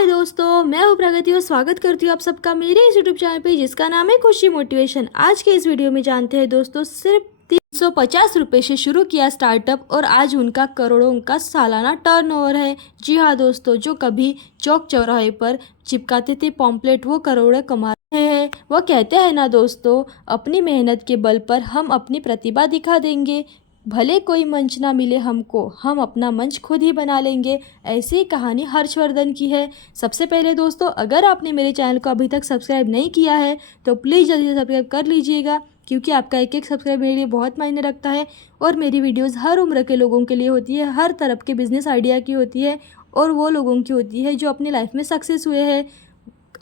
हाय दोस्तों, मैं हूँ प्रगति और स्वागत करती हूँ आप सबका मेरे इस यूट्यूब चैनल पे जिसका नाम है खुशी मोटिवेशन। आज के इस वीडियो में जानते हैं दोस्तों, सिर्फ 350 रुपये से शुरू किया स्टार्टअप और आज उनका करोड़ों का सालाना टर्नओवर है। जी हाँ दोस्तों, जो कभी चौक चौराहे पर चिपकाते थे पॉम्पलेट, वो करोड़ों कमा रहे हैं। वो कहते हैं ना दोस्तों, अपनी मेहनत के बल पर हम अपनी प्रतिभा दिखा देंगे, भले कोई मंच ना मिले हमको, हम अपना मंच खुद ही बना लेंगे। ऐसी ही कहानी हर्षवर्धन की है। सबसे पहले दोस्तों, अगर आपने मेरे चैनल को अभी तक सब्सक्राइब नहीं किया है तो प्लीज़ जल्दी से सब्सक्राइब कर लीजिएगा, क्योंकि आपका एक एक सब्सक्राइब मेरे लिए बहुत मायने रखता है। और मेरी वीडियोस हर उम्र के लोगों के लिए होती है, हर तरफ के बिजनेस आइडिया की होती है और वो लोगों की होती है जो अपनी लाइफ में सक्सेस हुए हैं।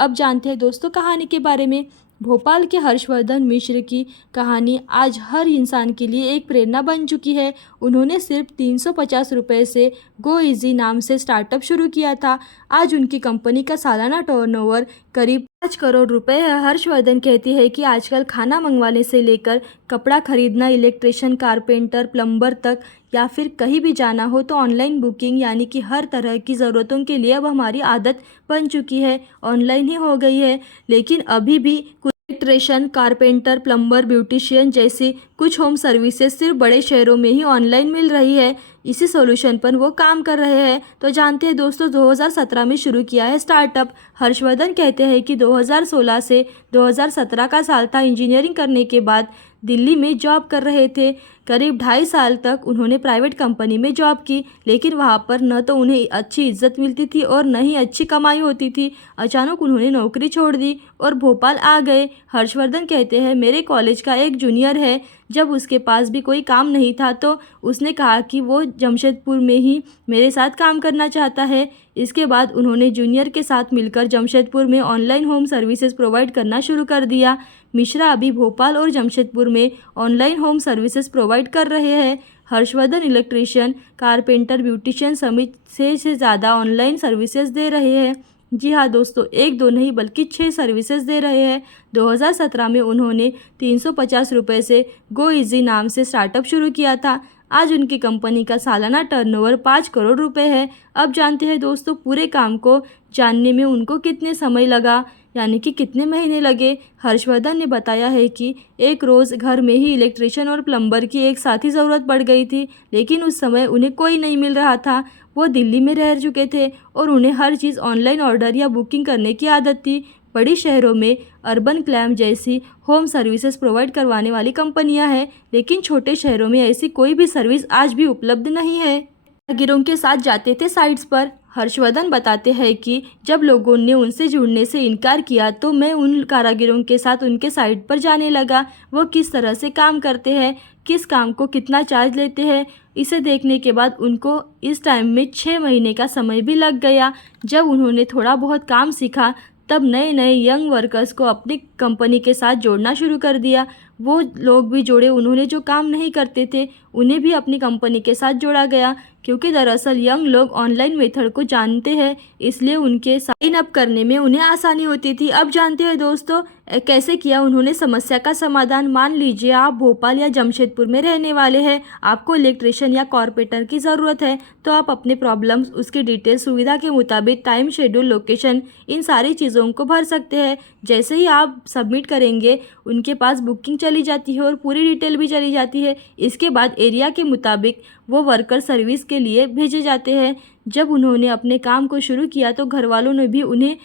अब जानते हैं दोस्तों कहानी के बारे में। भोपाल के हर्षवर्धन मिश्र की कहानी आज हर इंसान के लिए एक प्रेरणा बन चुकी है। उन्होंने सिर्फ 350 रुपये से गो इजी नाम से स्टार्टअप शुरू किया था। आज उनकी कंपनी का सालाना टर्नओवर करीब 5 करोड़ रुपए है। हर्षवर्धन कहती है कि आजकल खाना मंगवाने से लेकर कपड़ा खरीदना, इलेक्ट्रिशियन, कारपेंटर, प्लम्बर तक या फिर कहीं भी जाना हो तो ऑनलाइन बुकिंग, यानी कि हर तरह की ज़रूरतों के लिए अब हमारी आदत बन चुकी है, ऑनलाइन ही हो गई है। लेकिन अभी भी कुछ इलेक्ट्रिशियन, कारपेंटर, प्लम्बर, ब्यूटिशियन जैसी कुछ होम सर्विसेज सिर्फ बड़े शहरों में ही ऑनलाइन मिल रही है। इसी सॉल्यूशन पर वो काम कर रहे हैं। तो जानते हैं दोस्तों, 2017 में शुरू किया है स्टार्टअप। हर्षवर्धन कहते हैं कि 2016 से 2017 का साल था। इंजीनियरिंग करने के बाद दिल्ली में जॉब कर रहे थे। करीब 2.5 साल तक उन्होंने प्राइवेट कंपनी में जॉब की, लेकिन वहाँ पर न तो उन्हें अच्छी इज्जत मिलती थी और न ही अच्छी कमाई होती थी। अचानक उन्होंने नौकरी छोड़ दी और भोपाल आ गए। हर्षवर्धन कहते हैं, मेरे कॉलेज का एक जूनियर है, जब उसके पास भी कोई काम नहीं था तो उसने कहा कि वो जमशेदपुर में ही मेरे साथ काम करना चाहता है। इसके बाद उन्होंने जूनियर के साथ मिलकर जमशेदपुर में ऑनलाइन होम सर्विसेज प्रोवाइड करना शुरू कर दिया। मिश्रा अभी भोपाल और जमशेदपुर में ऑनलाइन होम सर्विसेज प्रोवाइड कर रहे हैं। हर्षवर्धन इलेक्ट्रिशियन, कारपेंटर, ब्यूटिशियन समेत से ज़्यादा ऑनलाइन सर्विसेज दे रहे हैं। जी हाँ दोस्तों, एक दो नहीं बल्कि 6 सर्विसेज दे रहे हैं। 2017 में उन्होंने 350 रुपये से गो इजी नाम से स्टार्टअप शुरू किया था। आज उनकी कंपनी का सालाना टर्नओवर 5 करोड़ रुपए है। अब जानते हैं दोस्तों, पूरे काम को जानने में उनको कितने समय लगा, यानी कि कितने महीने लगे। हर्षवर्धन ने बताया है कि एक रोज़ घर में ही इलेक्ट्रिशियन और प्लम्बर की एक साथ ही ज़रूरत पड़ गई थी, लेकिन उस समय उन्हें कोई नहीं मिल रहा था। वो दिल्ली में रह चुके थे और उन्हें हर चीज़ ऑनलाइन ऑर्डर या बुकिंग करने की आदत थी। बड़ी शहरों में अर्बन क्लैम जैसी होम सर्विसेज प्रोवाइड करवाने वाली कंपनियां हैं, लेकिन छोटे शहरों में ऐसी कोई भी सर्विस आज भी उपलब्ध नहीं है। कारीगरों के साथ जाते थे साइट्स पर। हर्षवर्धन बताते हैं कि जब लोगों ने उनसे जुड़ने से इनकार किया तो मैं उन कारीगरों के साथ उनके साइट पर जाने लगा। वो किस तरह से काम करते हैं, किस काम को कितना चार्ज लेते हैं, इसे देखने के बाद उनको इस टाइम में 6 महीने का समय भी लग गया। जब उन्होंने थोड़ा बहुत काम सीखा तब नए नए यंग वर्कर्स को अपनी कंपनी के साथ जोड़ना शुरू कर दिया। वो लोग भी जोड़े, उन्होंने जो काम नहीं करते थे उन्हें भी अपनी कंपनी के साथ जोड़ा गया, क्योंकि दरअसल यंग लोग ऑनलाइन मेथड को जानते हैं, इसलिए उनके साइन अप करने में उन्हें आसानी होती थी। अब जानते हैं दोस्तों कैसे किया उन्होंने समस्या का समाधान। मान लीजिए आप भोपाल या जमशेदपुर में रहने वाले हैं, आपको इलेक्ट्रिशियन या कारपेंटर की ज़रूरत है, तो आप अपने प्रॉब्लम्स, उसकी डिटेल, सुविधा के मुताबिक टाइम, शेड्यूल, लोकेशन, इन सारी चीज़ों को भर सकते हैं। जैसे ही आप सबमिट करेंगे उनके पास बुकिंग चली जाती है और पूरी डिटेल भी चली जाती है। इसके बाद एरिया के मुताबिक वो वर्कर सर्विस के लिए भेजे जाते हैं। जब उन्होंने अपने काम को शुरू किया तो घर वालों ने भी उन्हें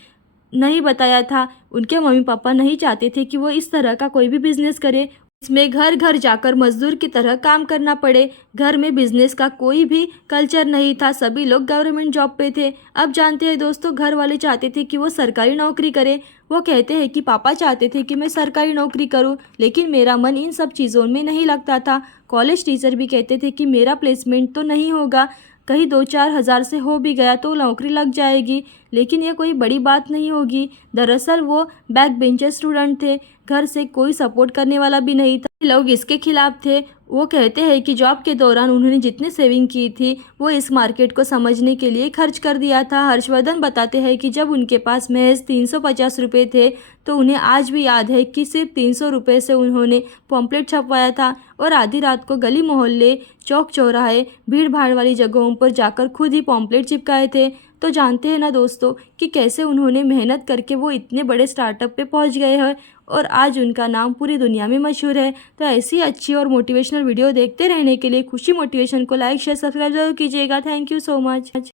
नहीं बताया था। उनके मम्मी पापा नहीं चाहते थे कि वो इस तरह का कोई भी बिजनेस करे, इसमें घर घर जाकर मजदूर की तरह काम करना पड़े। घर में बिजनेस का कोई भी कल्चर नहीं था, सभी लोग गवर्नमेंट जॉब पे थे। अब जानते हैं दोस्तों, घर वाले चाहते थे कि वो सरकारी नौकरी करे। वो कहते हैं कि पापा चाहते थे कि मैं सरकारी नौकरी करूं, लेकिन मेरा मन इन सब चीज़ों में नहीं लगता था। कॉलेज टीचर भी कहते थे कि मेरा प्लेसमेंट तो नहीं होगा, कहीं 2-4 हज़ार से हो भी गया तो नौकरी लग जाएगी, लेकिन ये कोई बड़ी बात नहीं होगी। दरअसल वो बैक बेंचर स्टूडेंट थे, घर से कोई सपोर्ट करने वाला भी नहीं था। लोग इसके खिलाफ थे। वो कहते हैं कि जॉब के दौरान उन्होंने जितनी सेविंग की थी वो इस मार्केट को समझने के लिए खर्च कर दिया था। हर्षवर्धन बताते हैं कि जब उनके पास महज 350 रुपये थे तो उन्हें आज भी याद है कि सिर्फ 300 रुपये से उन्होंने पॉम्पलेट छपवाया था और आधी रात को गली मोहल्ले, चौक चौराहे, भीड़ भाड़ वाली जगहों पर जाकर खुद ही पॉम्पलेट चिपकाए थे। तो जानते हैं ना दोस्तों कि कैसे उन्होंने मेहनत करके वो इतने बड़े स्टार्टअप पे पहुंच गए हैं और आज उनका नाम पूरी दुनिया में मशहूर है। तो ऐसी अच्छी और मोटिवेशनल वीडियो देखते रहने के लिए खुशी मोटिवेशन को लाइक शेयर सब्सक्राइब जरूर कीजिएगा। Thank you so much.